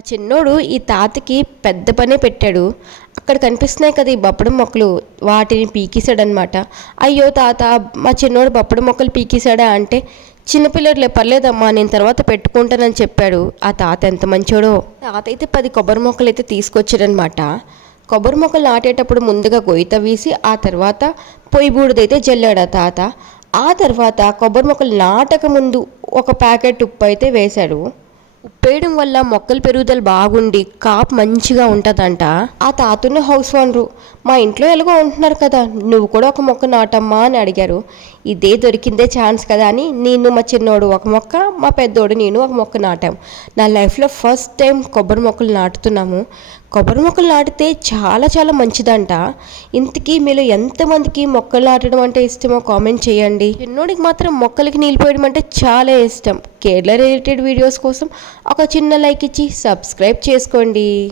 మా చిన్నోడు ఈ తాతకి పెద్ద పనే పెట్టాడు. అక్కడ కనిపిస్తున్నాయి కదా ఈ బప్పడం మొక్కలు. వాటిని పీకేశాడనమాట అయ్యో తాత మా చిన్నోడు బప్పడం మొక్కలు పీకేశాడా అంటే చిన్నపిల్లలే పర్లేదమ్మా నేను తర్వాత పెట్టుకుంటానని చెప్పాడు. ఆ తాత ఎంత మంచోడో. తాత అయితే పది కొబ్బరి మొక్కలు అయితే తీసుకొచ్చాడనమాట కొబ్బరి మొక్కలు నాటేటప్పుడు ముందుగా గొయ్యి వేసి ఆ తర్వాత పొయ్యి బూడిదైతే జల్లాడు ఆ తాత. ఆ తర్వాత కొబ్బరి మొక్కలు నాటక ముందు ఒక ప్యాకెట్ ఉప్పు అయితే వేశాడు. పేయడం వల్ల మొక్కల పెరుగుదల బాగుండి కాపు మంచిగా ఉంటుందంట. ఆ తాతను హౌస్ ఓనరు. మా ఇంట్లో ఎలాగో ఉంటున్నారు కదా నువ్వు కూడా ఒక మొక్క నాటమ్మా అని అడిగారు. ఇదే దొరికిందే ఛాన్స్ కదా అని నేను మా చిన్నోడు ఒక మొక్క మా పెద్దోడు నేను ఒక మొక్క నాటాం. నా లైఫ్లో ఫస్ట్ టైం కొబ్బరి మొక్కలు నాటుతున్నాము. కొబ్బరి మొక్కలు నాటితే చాలా చాలా మంచిదంట. ఇంతకీ మీలో ఎంతమందికి మొక్కలు నాటడం అంటే ఇష్టమో కామెంట్ చేయండి. చిన్నోడికి మాత్రం మొక్కలకి నీళ్ళు పోయడం అంటే చాలా ఇష్టం. కేరళ రిలేటెడ్ వీడియోస్ కోసం ఒక చిన్న లైక్ ఇచ్చి సబ్స్క్రైబ్ చేసుకోండి.